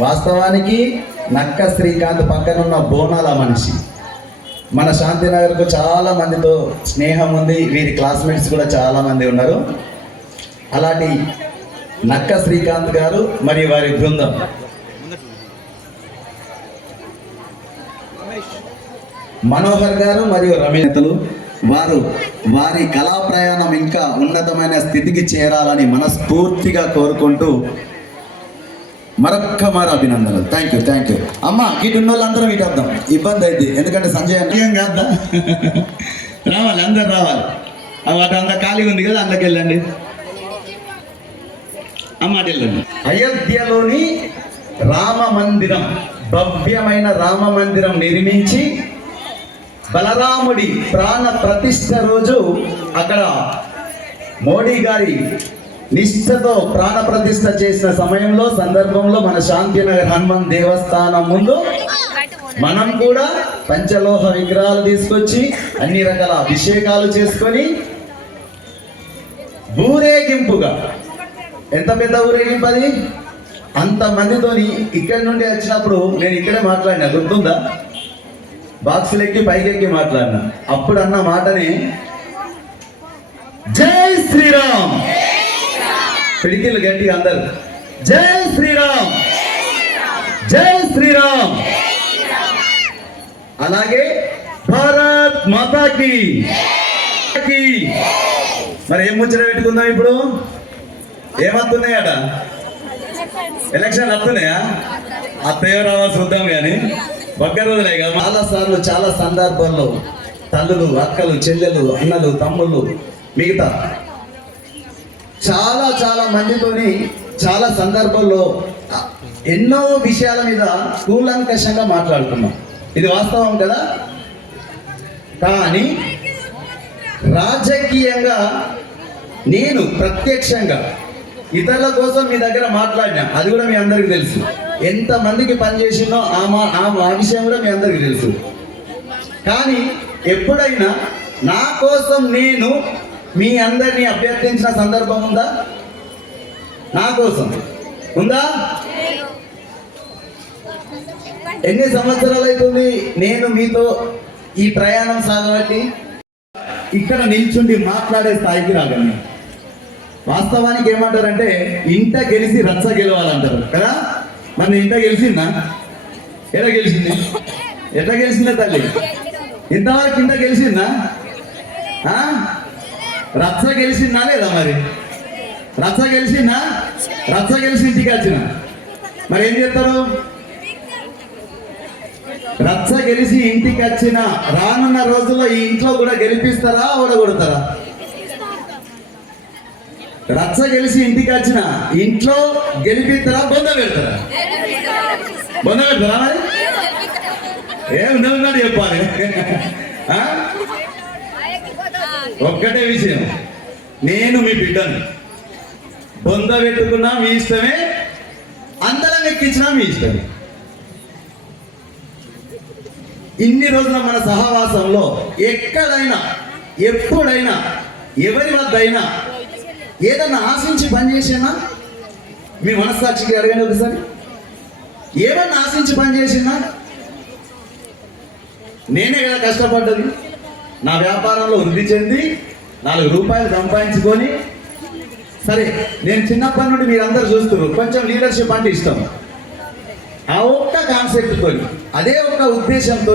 వాస్తవానికి నక్క శ్రీకాంత్ పక్కనున్న బోనాల మనిషి. మన శాంతినగర్కు చాలా మందితో స్నేహం ఉంది వీరి క్లాస్మేట్స్ కూడా చాలా మంది ఉన్నారు. అలాంటి నక్క శ్రీకాంత్ గారు మరియు వారి బృందం. మనోహర్ గారు మరియు రమేతలు వారు వారి కళా ప్రయాణం ఇంకా ఉన్నతమైన స్థితికి చేరాలని మనస్ఫూర్తిగా కోరుకుంటూ మరొక్క మారు అభినందనలు. థ్యాంక్ యూ థ్యాంక్ యూ అమ్మ ఇటు ఉన్న వాళ్ళందరం ఇటు వద్దాం ఇబ్బంది అయింది ఎందుకంటే సంజయ్ అన్యం కాదా. రావాలి అందరు రావాలి. వాటి అంత ఖాళీగా ఉంది కదా అందులోకి వెళ్ళండి. అమ్మ అటు వెళ్ళండి. అయోధ్యలోని రామ మందిరం భవ్యమైన రామ మందిరం నిర్మించి బలరాముడి ప్రాణ ప్రతిష్ఠ రోజు అక్కడ మోడీ గారి నిష్ఠతో ప్రాణ ప్రతిష్ఠ చేసిన సమయంలో సందర్భంలో మన శాంతినగర్ హనుమాన్ దేవస్థానం ముందు మనం కూడా పంచలోహ విగ్రహాలు తీసుకొచ్చి అన్ని రకాల అభిషేకాలు చేసుకొని ఊరేగింపుగా. ఎంత పెద్ద ఊరేగింపు అది? అంత మందితోని ఇక్కడి నుండి వచ్చినప్పుడు నేను ఇక్కడే మాట్లాడినా గుర్తుందా? బాక్సులెక్కి ఎక్కి మాట్లాడినా. అప్పుడు అన్న మాటని జై శ్రీరామ్! పిడికిలు గట్టిగా అందరు. జై శ్రీరామ్. జై శ్రీరామ్. అలాగే భారత్ మాతాకి. మరి ఏం ముచ్చట పెట్టుకుందాం ఇప్పుడు? ఏమత్తున్నాయట? ఎలక్షన్ వస్తున్నాయా ఆ రావా చూద్దాం కానీ ఒక్క రోజులే కదా. చాలా సార్లు చాలా సందర్భాల్లో తల్లులు అక్కలు చెల్లెలు అన్నలు తమ్ముళ్ళు మిగతా చాలా చాలా మందితోని చాలా సందర్భాల్లో ఎన్నో విషయాల మీద కూలంకషంగా మాట్లాడుతున్నాం. ఇది వాస్తవం కదా? కానీ రాజకీయంగా నేను ప్రత్యక్షంగా ఇతరుల కోసం మీ దగ్గర మాట్లాడినా అది కూడా మీ అందరికీ తెలుసు. ఎంతమందికి పనిచేసిందో ఆ మా ఆ ఆ విషయం కూడా మీ అందరికీ తెలుసు. కానీ ఎప్పుడైనా నా కోసం నేను మీ అందరినీ అభ్యర్థించిన సందర్భం ఉందా? నా కోసం. ఉందా? ఎన్ని సంవత్సరాలు అవుతుంది నేను మీతో ఈ ప్రయాణం సాగబట్టి? ఇక్కడ నిల్చుండి మాట్లాడే స్థాయికి రాగలను. వాస్తవానికి ఏమంటారంటే ఇంట గెలిచి రచ్చ గెలవాలంటారు. కదా? మరి ఇంట గెలిచిందా? ఎట గెలిచింది? ఎట గెలిచిందా తల్లి? ఇంతవరకు ఇంట గెలిచిందా? రచ్చ గెలిచిందా లేదా మరి? రచ్చ గెలిచిందా? రచ్చ గెలిచి ఇంటికి వచ్చిన? మరి ఏం చేస్తారు? రచ్చ గెలిచి ఇంటికి వచ్చిన రానున్న రోజుల్లో ఈ ఇంట్లో కూడా గెలిపిస్తారా ఓడగొడతారా? రచ్చ గెలిచి ఇంటికి వచ్చిన ఇంట్లో గెలిపిస్తారా బొంద పెడతారా? బొంద పెడతారా మరి? ఏం చెప్పాలి. ఆ? ఒక్కటే విషయం. నేను మీ బిడ్డను. బొంద పెట్టుకున్నా మీ ఇష్టమే అందరం ఎక్కించినా మీ ఇష్టమే. ఇన్ని రోజుల మన సహవాసంలో ఎక్కడైనా ఎప్పుడైనా ఎవరి వద్ద అయినా ఏదన్నా ఆశించి పనిచేసినా? మీ మనస్సాక్షికి అడగండి ఒకసారి ఏమన్నా ఆశించి పనిచేసినా? నేనే కదా కష్టపడ్డది. నా వ్యాపారంలో వృద్ధి చెంది నాలుగు రూపాయలు సంపాదించుకొని సరే నేను చిన్నప్పటి నుండి మీరందరూ చూస్తున్నారు కొంచెం లీడర్షిప్ అంటే ఇష్టం. ఆ ఒక్క కాన్సెప్ట్తో అదే ఒక్క ఉద్దేశంతో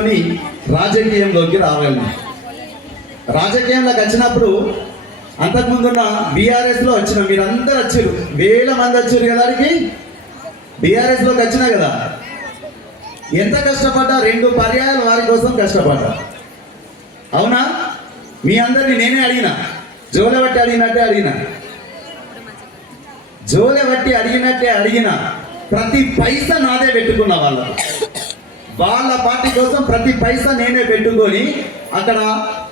రాజకీయంలోకి రాగలను రాజకీయంలోకి వచ్చినప్పుడు అంతకుముందున్న బీఆర్ఎస్లో వచ్చిన మీరందరూ వచ్చారు వేల మంది వచ్చారు కదా వారికి బీఆర్ఎస్లోకి వచ్చినా కదా? ఎంత కష్టపడ్డా? రెండు పర్యాయాలు వారి కోసం కష్టపడ్డా? అవునా? మీ అందరిని నేనే అడిగిన. జోలె బట్టి అడిగినట్టే అడిగిన. జోలె బట్టి అడిగినట్టే అడిగిన. ప్రతి పైసా నాదే పెట్టుకున్న వాళ్ళ వాళ్ళ పార్టీ కోసం ప్రతి పైసా నేనే పెట్టుకొని అక్కడ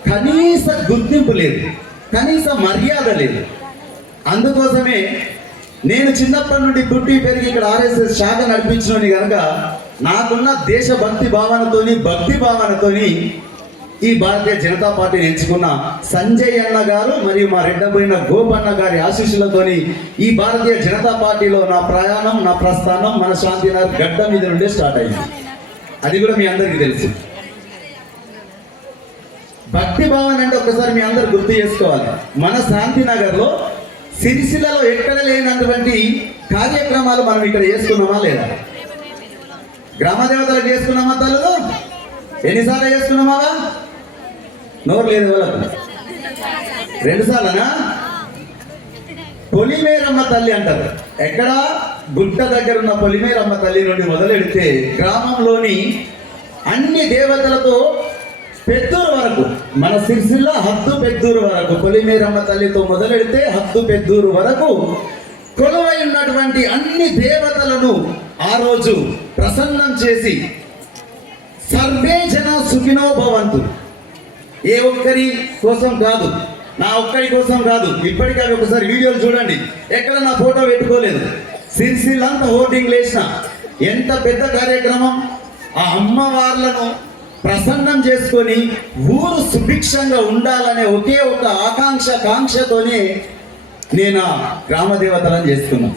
కనీస గుర్తింపు లేదు. కనీస మర్యాద లేదు. అందుకోసమే నేను చిన్నప్పటి నుండి పుట్టి పెరిగి ఇక్కడ ఆర్ఎస్ఎస్ శాఖ నడిపించినని కనుక నాకున్న దేశభక్తి భావనతోని భక్తి భావనతోని ఈ భారతీయ జనతా పార్టీని ఎంచుకున్న సంజయ్ అన్న గారు మరియు మా రెడ్డబోయిన గోపన్న గారి ఆశీస్సులతోని ఈ భారతీయ జనతా పార్టీలో నా ప్రయాణం నా ప్రస్థానం మన శాంతినగర్ గడ్డ మీద నుండే స్టార్ట్ అయింది. అది కూడా మీ అందరికీ తెలుసు. భక్తి భావన అంటే ఒకసారి మీ అందరు గుర్తు చేసుకోవాలి. మన శాంతినగర్లో సిరిసిలలో ఎక్కడ లేనటువంటి కార్యక్రమాలు మనం ఇక్కడ చేసుకున్నామా లేదా? గ్రామ దేవతలకు చేసుకున్నామా తల్లు ఎన్నిసార్లు చేసుకున్నామా నోరు లేదు వాళ్ళకు రెండు సార్లనా? పొలిమేరమ్మ తల్లి అంటారు. ఎక్కడ? గుట్ట దగ్గర ఉన్న పొలిమేరమ్మ తల్లి నుండి మొదలెడితే గ్రామంలోని అన్ని దేవతలతో పెద్దూరు వరకు మన సిరిసిల్ల హద్దు పెద్దూరు వరకు పొలిమేరమ్మ తల్లితో మొదలెడితే హద్దు పెద్దూరు వరకు కొలువై ఉన్నటువంటి అన్ని దేవతలను ఆ రోజు ప్రసన్నం చేసి సర్వే జన సుఖినో భవంతు. ఏ ఒక్కరి కోసం కాదు నా ఒక్కరి కోసం కాదు. ఇప్పటికీ అవి ఒకసారి వీడియోలు చూడండి. ఎక్కడ నా ఫోటో పెట్టుకోలేదు. సిరిసిల్లంతా హోర్డింగ్ లేచిన ఎంత పెద్ద కార్యక్రమం? ఆ అమ్మవార్లను ప్రసన్నం చేసుకొని ఊరు సుభిక్షంగా ఉండాలనే ఒకే ఒక ఆకాంక్ష కాంక్షతోనే నేను ఆ గ్రామదేవతలను చేసుకున్నాను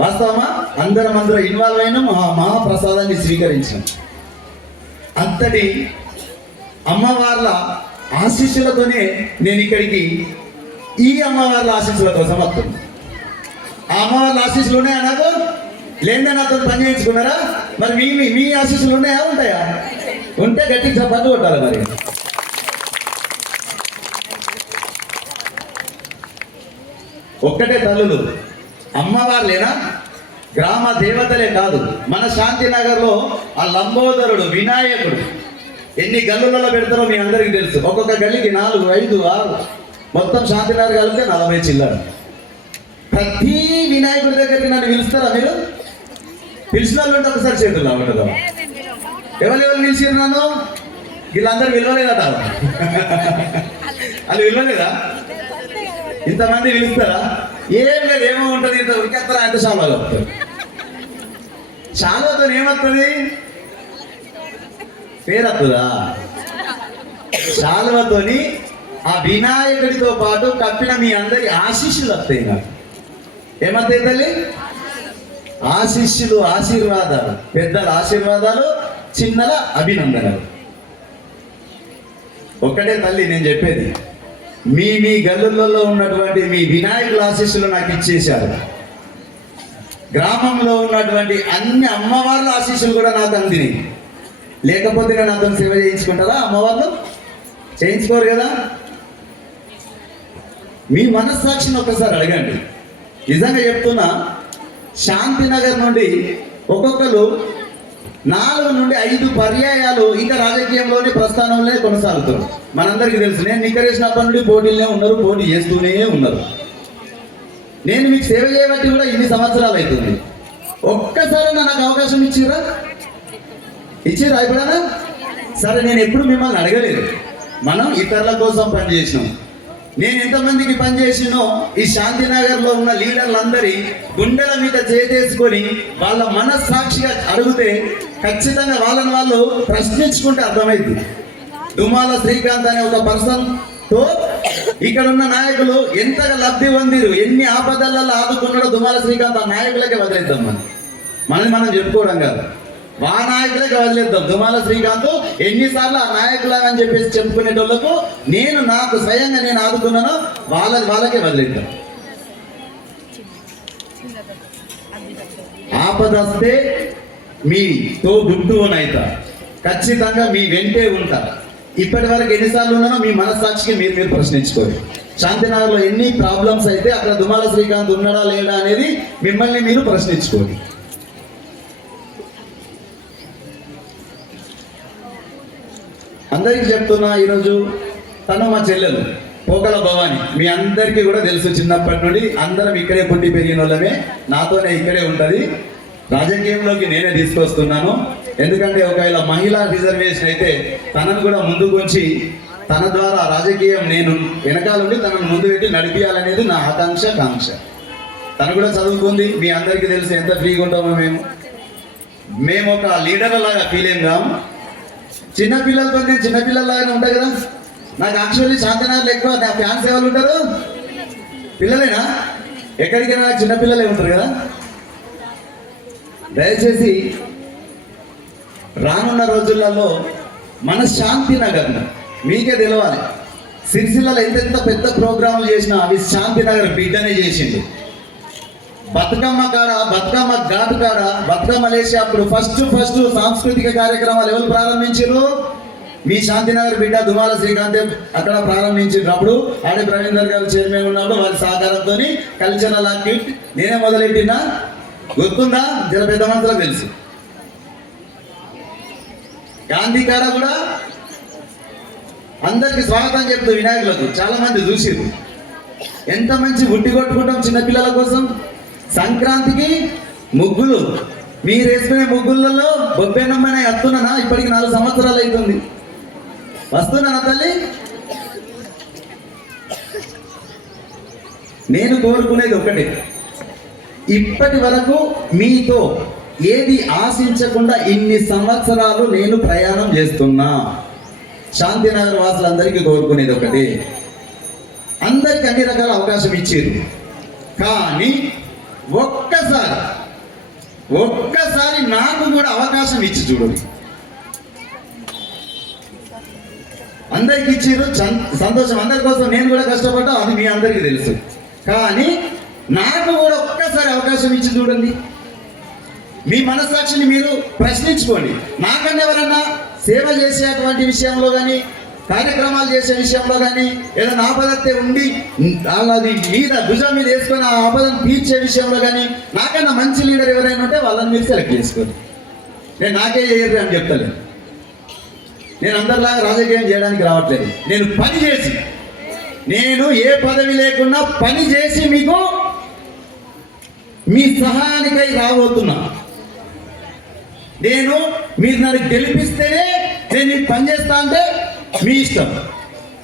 వాస్తవమా? అందరం అందరూ ఇన్వాల్వ్ అయినాం ఆ మహాప్రసాదాన్ని స్వీకరించాం. అంతటి అమ్మవార్ల ఆశీస్సులతోనే నేను ఇక్కడికి ఈ అమ్మవార్ల ఆశీస్సుల కోసం వస్తుంది ఆ అమ్మవార్ల ఆశీస్సులు ఉన్నాయా నాకు? లేదా నాతో పని చేయించుకున్నారా? మరి మీ మీ- మీ ఆశీస్సులు ఉన్నాయా ఉంటాయా? ఉంటే గట్టి చప్పట్లు కొట్టాలి మరి? ఒక్కటే తల్లులు అమ్మవార్లేనా? గ్రామ దేవతలే కాదు. మన శాంతినగర్లో ఆ లంబోదరుడు వినాయకుడు ఎన్ని గల్లులలో పెడతారో మీ అందరికీ తెలుసు. ఒక్కొక్క గల్లికి నాలుగు ఐదు ఆరు. మొత్తం శాంతినగర్ కలిపితే నలభై చిల్లర. ప్రతి వినాయకుడి దగ్గరికి నన్ను పిలుస్తారా మీరు? పిలిచిన వాళ్ళు ఉంటే ఒకసారి చేతులు ఉండదు ఎవరు ఎవరు పిలిచారు నన్ను? వీళ్ళందరూ విలువలేదట వాళ్ళు విలువలేదా ఇంతమంది పిలుస్తారా? ఏం లేదు ఏమో ఉంటుంది ఇంత ఉరికెత్తరా అంటే చాలా చెప్తారు చాలాతో ఏమవుతుంది పేరత్తుదా శాలువతోని ఆ వినాయకుడితో పాటు కప్పిన మీ అందరి ఆశీస్సులు వస్తాయి నాకు. ఏమవుతాయి తల్లి? ఆశీస్సులు ఆశీర్వాదాలు. పెద్దల ఆశీర్వాదాలు చిన్నల అభినందనలు. ఒక్కటే తల్లి నేను చెప్పేది. మీ మీ గల్లులలో ఉన్నటువంటి మీ వినాయకుల ఆశీస్సులు నాకు ఇచ్చేశారు. గ్రామంలో ఉన్నటువంటి అన్ని అమ్మవార్ల ఆశీస్సులు కూడా నాకు అందినాయి లేకపోతే నేను అతను సేవ చేయించుకుంటారా? అమ్మవార్లు? చేయించుకోరు కదా? మీ మనస్సాక్షిని ఒకసారి అడగండి. నిజంగా చెప్తున్నా శాంతినగర్ నుండి ఒక్కొక్కరు నాలుగు నుండి ఐదు పర్యాయాలు ఇంకా రాజకీయంలోనే ప్రస్థానంలోనే కొనసాగుతారు. మనందరికీ తెలుసు నేను నిక్కరేసినప్పటి నుండి పోటీలనే ఉన్నారు పోటీ చేస్తూనే ఉన్నారు. నేను మీకు సేవ చేయబట్టి కూడా ఇన్ని సంవత్సరాలు అవుతుంది. ఒక్కసారి నాకు అవకాశం ఇచ్చిరా ఇచ్చిరా ఎప్పుడైనా సరే నేను ఎప్పుడు మిమ్మల్ని అడగలేదు. మనం ఇతరుల కోసం పనిచేసినాం నేను ఎంతమందికి పనిచేసినో ఈ శాంతినగర్లో ఉన్న లీడర్లందరి గుండెల మీద చేదేసుకొని వాళ్ళ మనస్సాక్షిగా అడిగితే ఖచ్చితంగా వాళ్ళని వాళ్ళు ప్రశ్నించుకుంటే అర్థమైంది. దుమాల శ్రీకాంత్ అనే ఒక పర్సన్తో ఇక్కడ ఉన్న నాయకులు ఎంతగా లబ్ధి పొందిరు ఎన్ని ఆపదలలో ఆదుకున్నాడో దుమాల శ్రీకాంత్ ఆ నాయకులకే వదిలేద్దాం మనం. మనది మనం చెప్పుకోవడం కాదు. మా నాయకులకు వదిలేద్దాం దుమాల శ్రీకాంత్. ఎన్నిసార్లు ఆ నాయకులని చెప్పేసి చెప్పుకునేటోళ్ళకు నేను నాకు స్వయంగా నేను ఆదుకున్నాను. వాళ్ళ వాళ్ళకే వదిలేద్దాం ఆపదస్తే మీ తో గుట్టువనైతా ఖచ్చితంగా మీ వెంటే ఉంటారు ఇప్పటి వరకు ఎన్నిసార్లు ఉన్నానో మీ మనస్సాక్షికి మీరు మీరు ప్రశ్నించుకోండి శాంతినగర్లో ఎన్ని ప్రాబ్లమ్స్ అయితే అక్కడ దుమాల శ్రీకాంత్ ఉన్నాడా లేడా అనేది మిమ్మల్ని మీరు ప్రశ్నించుకోండి అందరికీ చెప్తున్నా ఈరోజు తను మా చెల్లెలు పోకల భవాని. మీ అందరికీ కూడా తెలుసు చిన్నప్పటి నుండి అందరం ఇక్కడే పుట్టి పెరిగిన వాళ్ళమే. నాతోనే ఇక్కడే ఉంటుంది. రాజకీయంలోకి నేనే తీసుకొస్తున్నాను. ఎందుకంటే ఒకవేళ మహిళా రిజర్వేషన్ అయితే తనను కూడా ముందుకు ఉంచి తన ద్వారా రాజకీయం నేను వెనకాల ఉండి తనను ముందు పెట్టి నడిపించాలనేది నా ఆకాంక్ష కాంక్ష. తను కూడా చదువుకుంది. మీ అందరికీ తెలిసి ఎంత ఫ్రీగా ఉంటామో మేము. మేము ఒక లీడర్ లాగా ఫీల్ ఏం చిన్నపిల్లలతో నేను చిన్నపిల్లలాగానే ఉంటా కదా? నాకు యాక్చువల్లీ శాంతనగర్లో ఎక్కువ నా ఫ్యాన్స్ ఎవరు ఉంటారు? పిల్లలేనా? ఎక్కడికైనా నాకు ఉంటారు కదా? దయచేసి రానున్న రోజులలో మన శాంతి నగర్ మీకే తెలవాలి. సిరిసిల్లలో ఎంతెంత పెద్ద ప్రోగ్రాములు చేసినా అవి శాంతి నగర్ బిడ్డనే చేసిండు బతుకమ్మ కాడ బతుకమ్మ ఘాటు కాడ బతుకమ్మ లేచి అప్పుడు ఫస్ట్ ఫస్ట్ సాంస్కృతిక కార్యక్రమాలు ఎవరు ప్రారంభించారు? మీ శాంతినగర్ బిడ్డ దుమాల శ్రీకాంత్ అక్కడ ప్రారంభించినప్పుడు ఆడే ఆడి గారు చైర్మన్ ఉన్నప్పుడు వారి సహకారంతో కల్చరల్ యాక్టివిటీ నేనే మొదలెట్టినా? గుర్తుందా? జర పెద్ద మనసులకు తెలుసు. గాంధీ కాడ కూడా అందరికి స్వాగతం చెప్తూ వినాయకులకు చాలా మంది చూసిరు ఎంత మంచి గుట్టి కొట్టుకుంటాం చిన్నపిల్లల కోసం? సంక్రాంతికి ముగ్గులు. మీరు వేసుకునే ముగ్గులలో బొబ్బేనమ్మనే వస్తున్నానా ఇప్పటికి నాలుగు సంవత్సరాలు అవుతుంది. వస్తున్నానా తల్లి? నేను కోరుకునేది ఒకటే ఇప్పటి వరకు మీతో ఏది ఆశించకుండా ఇన్ని సంవత్సరాలు నేను ప్రయాణం చేస్తున్నా. శాంతినగర్ వాసులందరికీ కోరుకునేది ఒకటి అందరికి అన్ని రకాల అవకాశం ఇచ్చేది కానీ ఒక్కసారి ఒక్కసారి నాకు కూడా అవకాశం ఇచ్చి చూడండి. అందరికి ఇచ్చారు సంతోషం అందరి కోసం నేను కూడా కష్టపడ్డా అది మీ అందరికీ తెలుసు. కానీ నాకు కూడా ఒక్కసారి అవకాశం ఇచ్చి చూడండి. మీ మనస్సాక్షిని మీరు ప్రశ్నించుకోండి. నాకన్నా ఎవరన్నా సేవ చేసేటువంటి విషయంలో కానీ కార్యక్రమాలు చేసే విషయంలో కానీ ఏదైనా ఆపదత్తే ఉండి అది మీద భుజం మీద వేసుకొని ఆ ఆపదను తీర్చే విషయంలో కానీ నాకన్నా మంచి లీడర్ ఎవరైనా ఉంటే వాళ్ళని మీరు సెలెక్ట్ చేసుకోండి. నేను నాకే చేయరు అని చెప్తలేను. నేను అందరిలాగా రాజకీయం చేయడానికి రావట్లేదు. నేను పని చేసి నేను ఏ పదవి లేకుండా పని చేసి మీకు మీ సహాయానికై రాబోతున్నా. నేను మీరు నన్ను గెలిపిస్తేనే నేను పని చేస్తా అంటే మీ ఇష్టం.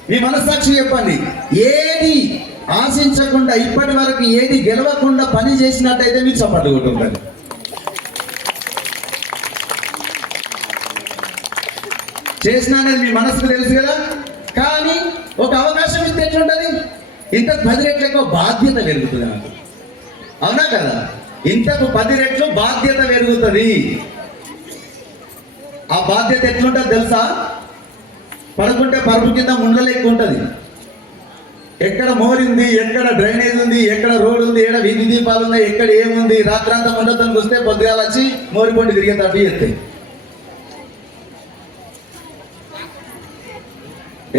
మీ మనస్సాక్షి చెప్పండి. ఏది ఆశించకుండా ఇప్పటి వరకు ఏది గెలవకుండా పని చేసినట్టయితే మీరు చప్పట్లు కొట్టుంటారు చేసిన మీ మనసుకు తెలుసు కదా? కానీ ఒక అవకాశం ఇస్తే ఎట్లుంటుంది? ఇంత పది రెట్లు ఎక్కువ బాధ్యత పెరుగుతుంది నాకు. అవునా కదా? ఇంతకు పది రెట్లు బాధ్యత పెరుగుతుంది. ఆ బాధ్యత ఎట్లుంటుంది తెలుసా? పడుకుంటే పరుపు కింద ముండ్ల ఉంటుంది. ఎక్కడ మోరింది ఎక్కడ డ్రైనేజ్ ఉంది ఎక్కడ రోడ్ ఉంది ఎక్కడ వీధి దీపాలు ఉన్నాయి ఎక్కడ ఏముంది రాత్రంతా ముండతో వస్తే పొద్దుగాల వచ్చి మోరిపొండి తిరిగే తప్పి చేస్తాయి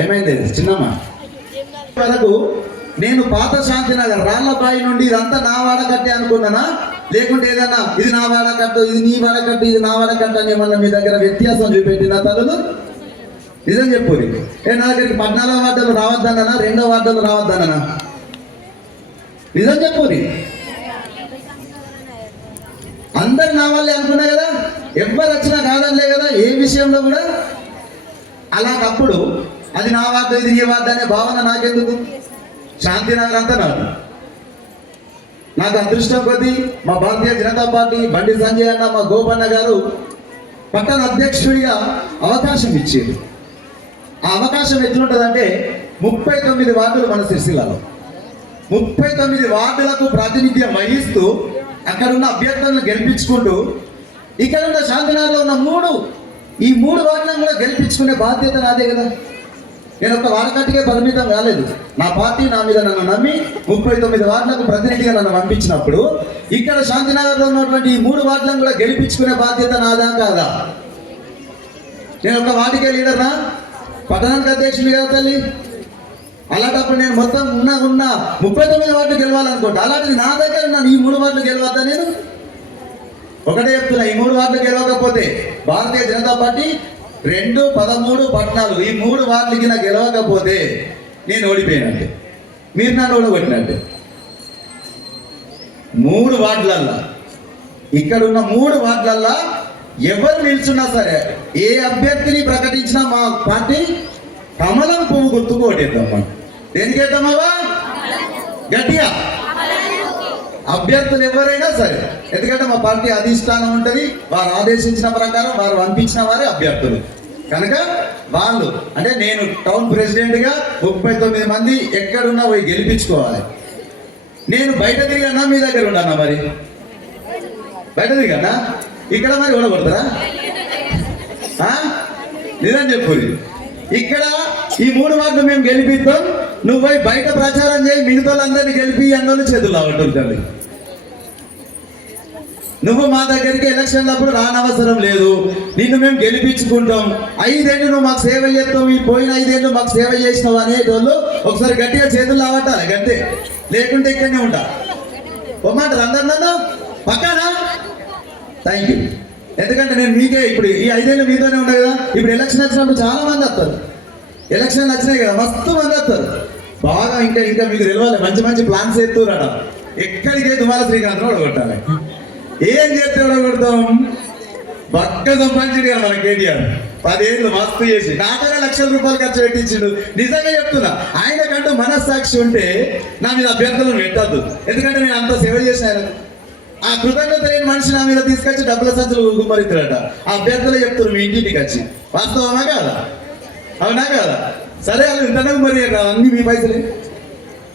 ఏమైంది? చిన్నమ్మ. వరకు నేను పాత శాంతినగర్ రాళ్ళబాయి నుండి ఇదంతా నా వాడకట్టే అనుకున్నానా? లేకుంటే ఏదన్నా ఇది నా వాడకట్టు ఇది నీ వాడకట్టు ఇది నా వాడకట్టు అని ఏమన్నా మీ దగ్గర వ్యత్యాసం చూపెట్టిన తల్లులు నిజం చెప్పు ఏ నా దగ్గరికి పద్నాలుగో వార్తలు రావద్దన్నా రెండో వార్తలు రావద్దన్నా నిజం చెప్పు అందరు నా వాళ్ళే అనుకున్నా కదా? ఎవరు వచ్చినా కాదనిలే కదా? ఏ విషయంలో కూడా? అలాగప్పుడు అది నా వార్త ఇది నీ వార్త అనే భావన నాకెందుకు? శాంతినగర్ అంతా నాకు నాకు అదృష్టం కొద్దీ మా భారతీయ జనతా పార్టీ బండి సంజయ్ అన్న మా గోపన్న గారు పట్టణ అధ్యక్షుడిగా అవకాశం ఇచ్చారు. ఆ అవకాశం ఎట్లుంటుందంటే ముప్పై తొమ్మిది వార్డులు మన సిరిసిల్లలో. ముప్పై తొమ్మిది వార్డులకు ప్రాతినిధ్యం వహిస్తూ అక్కడున్న అభ్యర్థులను గెలిపించుకుంటూ ఇక్కడ ఉన్న శాంతినగర్లో ఉన్న మూడు ఈ మూడు వార్డులను కూడా గెలిపించుకునే బాధ్యత నాదే కదా. నేను ఒక వారకట్టుకే పరిమితం కాలేదు. నా పార్టీ నా మీద నన్ను నమ్మి ముప్పై తొమ్మిది వార్డులకు ప్రతినిధిగా నన్ను పంపించినప్పుడు ఇక్కడ శాంతినగర్లో ఉన్నటువంటి ఈ మూడు వార్డులను కూడా గెలిపించుకునే బాధ్యత నాదా కాదా? నేను ఒక వాటికే లీడర్నా? పట్టణానికి అధ్యక్షుని కదా తల్లి? అలాంటప్పుడు నేను మొత్తం ఉన్న ఉన్న ముప్పై తొమ్మిది వాటిని గెలవాలనుకుంటా. అలాంటిది నా దగ్గర ఉన్న ఈ మూడు వాటిని గెలవద్దా నేను? ఒకటే చెప్తున్నా ఈ మూడు వార్డులు గెలవకపోతే భారతీయ జనతా పార్టీ రెండు పదమూడు పట్టణాలు ఈ మూడు వార్డులకి నాకు గెలవకపోతే నేను ఓడిపోయినట్టు. మీరు నన్ను ఓడగొట్టినట్టు. మూడు వార్డులల్లా. ఇక్కడ ఉన్న మూడు వార్డులల్లా ఎవరు నిల్చున్నా సరే ఏ అభ్యర్థిని ప్రకటించినా మా పార్టీ కమలం పువ్వు గుర్తుకు ఓటేద్దాం మనం గట్టిగా. అభ్యర్థులు ఎవరైనా సరే ఎందుకంటే మా పార్టీ అధిష్టానం ఉంటుంది వారు ఆదేశించిన ప్రకారం వారు పంపించిన వారే అభ్యర్థులు. కనుక వాళ్ళు అంటే నేను టౌన్ ప్రెసిడెంట్గా ముప్పై తొమ్మిది మంది ఎక్కడున్నా పోయి గెలిపించుకోవాలి. నేను బయట తిరిగన్నా మీ దగ్గర ఉండన్నా మరి? బయట తిరిగన్నా? ఇక్కడ మరి ఉండకూడదురా నిజం చెప్పు ఇక్కడ ఈ మూడు వార్డు మేము గెలిపిద్దాం నువ్వు పోయి బయట ప్రచారం చేయి మిగతా వాళ్ళందరినీ గెలిపి అన్నోళ్ళు చేతులు ఉంటుంది నువ్వు మా దగ్గరికి ఎలక్షన్లప్పుడు రానవసరం లేదు. నిన్ను మేము గెలిపించుకుంటాం. ఐదేళ్ళు నువ్వు మాకు సేవ చేస్తావు ఈ పోయిన ఐదేళ్ళు మాకు సేవ చేసినావు అనేటోళ్ళు ఒకసారి గట్టిగా చేతులు రావట్టాలి గంతే. లేకుంటే ఇక్కడనే ఉంటా. ఓ మాట అందరు నన్ను థ్యాంక్ యూ ఎందుకంటే నేను మీకే ఇప్పుడు ఈ ఐదేళ్ళు మీతోనే ఉన్నాయి కదా ఇప్పుడు ఎలక్షన్ వచ్చినప్పుడు చాలా మంది వస్తారు. ఎలక్షన్ వచ్చినాయి కదా మస్తు మంది వస్తారు. బాగా ఇంకా ఇంకా మీకు తెలియాలి మంచి మంచి ప్లాన్స్ ఎత్తురట ఎక్కడికే దుమాల శ్రీకాంత్ ఓడగొట్టాలి. ఏం చేస్తే ఓడగొడతాం? బక్క సంపాదించింది కదా మన కేటీఆర్. పదేళ్ళు మస్తు చేసి నాకనే లక్షల రూపాయలు ఖర్చు పెట్టించిండు. నిజంగా చెప్తున్నా ఆయనకంటూ మనస్సాక్షి ఉంటే నా మీద అభ్యర్థులను పెట్టద్దు. ఎందుకంటే నేను అంత సేవ చేశాను. ఆ కృతజ్ఞత లేని మనిషి నా మీద తీసుకొచ్చి డబ్బుల సంచులు గుమ్మరిస్తాడట ఆ అభ్యర్థులు చెప్తారు మీ ఇంటికి వచ్చి. వాస్తవమా కాదా? అవునా కదా? సరే వాళ్ళు ఇంతనే మరి అన్ని మీ పైసలే.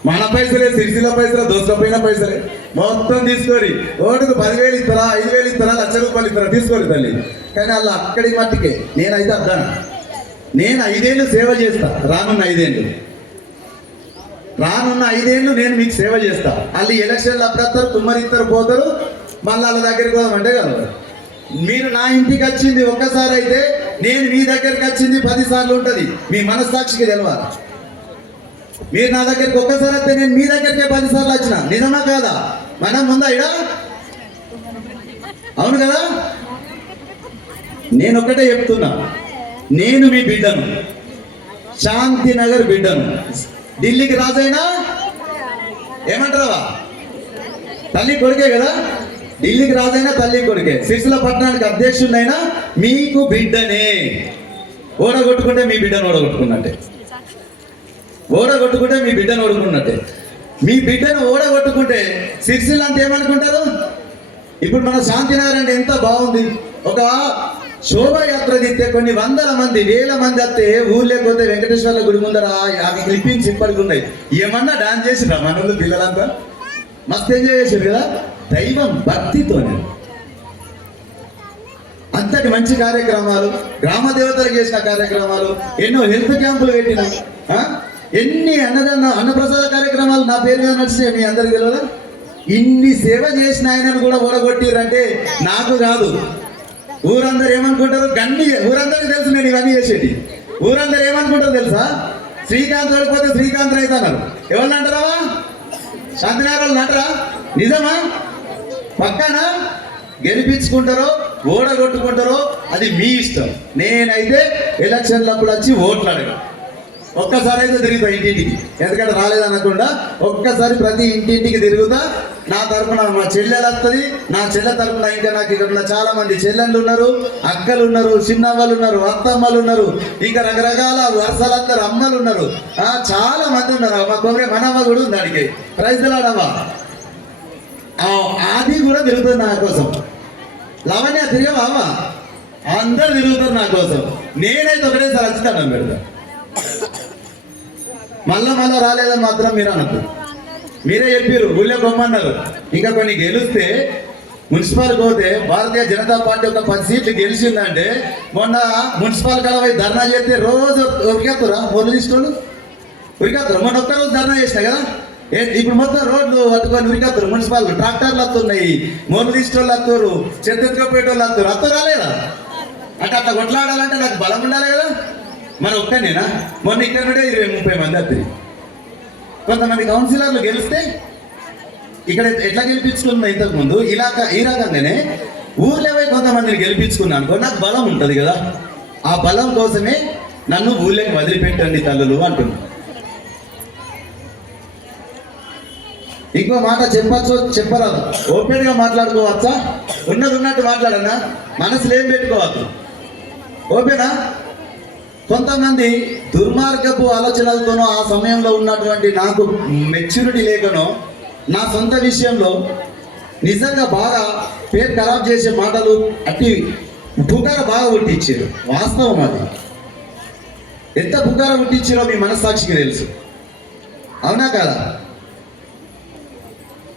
మన పైసలే సిరిసిల పైసలే పైన పైసలే. మొత్తం తీసుకొని ఓటుకు పదివేలు ఇస్తారా ఐదు వేలు ఇస్తారా లక్ష రూపాయలు ఇస్తారా తీసుకోరు తల్లి. కానీ వాళ్ళు అక్కడి మట్టికే. నేనైతే అర్థాను నేను ఐదేళ్ళు సేవ చేస్తా. రానున్న ఐదేళ్ళు. రానున్న ఐదేళ్ళు నేను మీకు సేవ చేస్తా. వాళ్ళు ఎలక్షన్లు అప్పుడత్తారు తుమ్మరిస్తారు పోతారు మళ్ళీ వాళ్ళ దగ్గరికి పోదామంటే కదా. మీరు నా ఇంటికి వచ్చింది ఒక్కసారి అయితే నేను మీ దగ్గరికి వచ్చింది పది సార్లు ఉంటుంది. మీ మనస్సాక్షికి తెలవాలి. మీరు నా దగ్గరికి ఒక్కసారి అయితే నేను మీ దగ్గరికే పది సార్లు వచ్చిన. నిజమా కాదా? మనం ముందా ఇడ? అవును కదా? నేను ఒకటే చెప్తున్నా. నేను మీ బిడ్డను. శాంతినగర్ బిడ్డను. ఢిల్లీకి రాజైనా? ఏమంటారా తల్లి కొడుకే కదా? ఢిల్లీకి రాజైనా తల్లి కొడుకే. సిరిసిల్ల పట్టణానికి అధ్యక్షుడైనా మీకు బిడ్డనే. ఓడగొట్టుకుంటే మీ బిడ్డను ఓడగొట్టుకున్నట్టే ఓడగొట్టుకుంటే మీ బిడ్డను ఓడుకున్నట్టే మీ బిడ్డను ఓడగొట్టుకుంటే సిరిసిల్ల అంత ఏమనుకుంటారు? ఇప్పుడు మన శాంతినగర్ అంటే ఎంత బాగుంది. ఒక శోభాయాత్ర తీస్తే కొన్ని వందల మంది వేల మంది వస్తే ఊర్లోకి పోతే వెంకటేశ్వర్ల గుడి ముందర అవి క్లిప్పింగ్స్ ఇప్పటికి ఉన్నాయి. ఏమన్నా డాన్స్ చేసిరా మనోళ్ళు పిల్లలంతా? మస్తు ఎంజాయ్ చేశారు కదా? దైవం భక్తితోనే. అంతటి మంచి కార్యక్రమాలు గ్రామ దేవతలకు చేసిన కార్యక్రమాలు ఎన్నో హెల్త్ క్యాంపులు పెట్టిన ఆ? ఎన్ని అన్నదాన అన్నప్రసాద కార్యక్రమాలు నా పేరు మీద నడిచినాయి మీ అందరికి తెలియదా? ఇన్ని సేవ చేసిన ఆయనను కూడా ఓడగొట్టిరంటే నాకు కాదు. ఊరందరూ ఏమనుకుంటారు? గన్ని ఊరందరికీ తెలుసు నేను ఇవన్నీ చేసేటి. ఊరందరూ ఏమనుకుంటారు తెలుసా? శ్రీకాంత్ ఓడిపోతే శ్రీకాంత్ రైతన్నారు ఎవరిని అంటారా? శాంతినారాయణ అంటారా? నిజమా? పక్కన? గెలిపించుకుంటారో ఓడగొట్టుకుంటారో అది మీ ఇష్టం. నేనైతే ఎలక్షన్లప్పుడు వచ్చి ఓట్లు అడగా ఒక్కసారి అయితే తిరుగుతా ఇంటింటికి. ఎందుకంటే రాలేదనకుండా ఒక్కసారి ప్రతి ఇంటింటికి తిరుగుతా. నా తరపున మా చెల్లెలు వస్తుంది. నా చెల్లె తరపున ఇంకా నాకు ఇక్కడ చాలా మంది చెల్లెళ్ళు ఉన్నారు అక్కలు ఉన్నారు చిన్నవాళ్ళు ఉన్నారు అత్తమ్మలు ఉన్నారు ఇంకా రకరకాల వరుసలందరూ అమ్మలు ఉన్నారు. చాలా మంది ఉన్నారు. మా కొమ్రే మనమ్మ కూడా ఉంది దానికి ప్రైజ్లాడమ్మా అది కూడా తిరుగుతుంది నా కోసం. లవణ్య తిరగవా అందరు తిరుగుతారు నా కోసం. నేనైతే ఒకటేసారి వచ్చిందా పెడతా. మళ్ళా మళ్ళా రాలేదని మాత్రం మీరు అనద్దు మీరే చెప్పారు ఊళ్ళో బొమ్మన్నారు ఇంకా కొన్ని గెలిస్తే మున్సిపల్ పోతే భారతీయ జనతా పార్టీ ఒక పది సీట్లు గెలిచిందంటే మొన్న మున్సిపల్ కలవై పోయి ధర్నా చేస్తే రోజు ఉరికెత్తురా? మొదలు తీసుకోండి? ఉరికెత్తురు? మొన్న ఒక్కరోజు ధర్నా చేసినా కదా? ఏ ఇప్పుడు మొత్తం రోడ్లు పట్టుకొని ఉరికెత్తురు మున్సిపల్ ట్రాక్టర్లు వస్తున్నాయి మోర్లు తీసుకోళ్ళు వస్తారు చెత్త ఎత్తుకపోయేటోళ్ళు వస్తారు అత్త రాలేదా? అంటే అట్లా కొట్లాడాలంటే నాకు బలం ఉండాలి కదా? మన ఒక్కనేనా మొన్న ఇక్కడ నుండే ఇరవై ముప్పై మంది వస్తుంది కొంతమంది కౌన్సిలర్లు గెలిస్తే ఇక్కడ ఎట్లా గెలిపించుకున్నా ఇంతకు ముందు? ఇలా ఈ రకంగానే ఊర్లో పోయి కొంతమందిని గెలిపించుకున్నాను అనుకో నాకు బలం ఉంటుంది కదా. ఆ బలం కోసమే నన్ను ఊళ్ళకి వదిలిపెట్టండి తల్లులు అంటున్నా. ఇంకో మాట చెప్పచ్చు చెప్పరాదు. ఓపెన్గా మాట్లాడుకోవచ్చా? ఉన్నది ఉన్నట్టు మాట్లాడనా మనసులో ఏం పెట్టుకోవద్దు. ఓకేనా కొంతమంది దుర్మార్గపు ఆలోచనలతోనో ఆ సమయంలో ఉన్నటువంటి నాకు మెచ్యూరిటీ లేకనో నా సొంత విషయంలో నిజంగా బాగా పేరు ఖరాబ్ చేసే మాటలు అట్టి పుకార బాగా పుట్టించారు. వాస్తవం అది. ఎంత పుకార పుట్టించారో మీ మనస్సాక్షికి తెలుసు. అవునా కదా?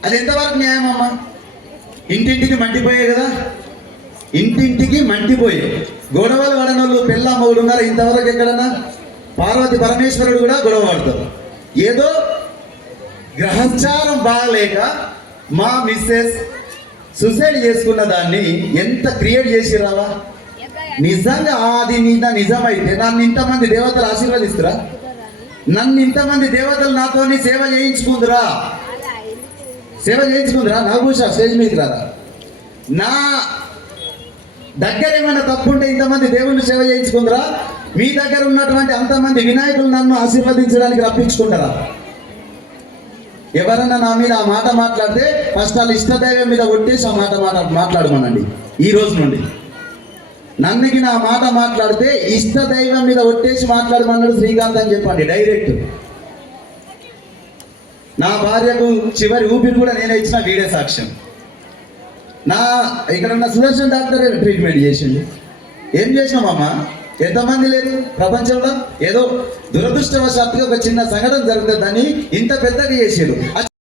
అది ఎంతవరకు న్యాయం అమ్మా ఇంటింటికి మండిపోయాయి కదా? ఇంటింటికి మండిపోయాయి గొడవలు పడనోళ్ళు పెళ్ళ మొగుడు ఉన్నారు? ఇంతవరకు ఎక్కడన్నా? పార్వతి పరమేశ్వరుడు కూడా గొడవ పడతారు ఏదో గ్రహచారం బాగలేక మా మిస్సెస్ సుసైడ్ చేసుకున్న దాన్ని ఎంత క్రియేట్ చేసిరావా నిజంగా అది నిజ నిజమైతే నన్ను ఇంతమంది దేవతలు ఆశీర్వదిస్తురా? నన్ను ఇంతమంది దేవతలు నాతోని సేవ చేయించుకుందురా? సేవ చేయించుకుందిరా? నాగభూష స్టేజ్ మీదకి రారా? నా దగ్గర ఏమైనా తప్పు ఉంటే ఇంతమంది దేవుళ్ళు సేవ చేయించుకుందరా? మీ దగ్గర ఉన్నటువంటి అంతమంది వినాయకులు నన్ను ఆశీర్వదించడానికి రప్పించుకుంటారా? ఎవరన్నా నా మీద ఆ మాట మాట్లాడితే ఫస్ట్ వాళ్ళ ఇష్టదైవం మీద కొట్టేసి ఆ మాట మాట మాట్లాడమనండి. ఈ రోజు నుండి. నన్నుకి నా మాట మాట్లాడితే ఇష్టదైవం మీద ఒట్టేసి మాట్లాడమన్నాడు శ్రీకాంత్ అని చెప్పండి డైరెక్ట్. నా భార్యకు చివరి ఊపిరి కూడా నేను ఇచ్చిన వీడే సాక్ష్యం. నా ఇక్కడ ఉన్న సుదర్శన్ డాక్టర్ ట్రీట్మెంట్ చేసింది ఏం చేసినామమ్మా ఎంతమంది లేదు ప్రపంచంలో? ఏదో దురదృష్టవశాత్తుగా ఒక చిన్న సంఘటన జరుగుతుందని ఇంత పెద్దగా చేసారు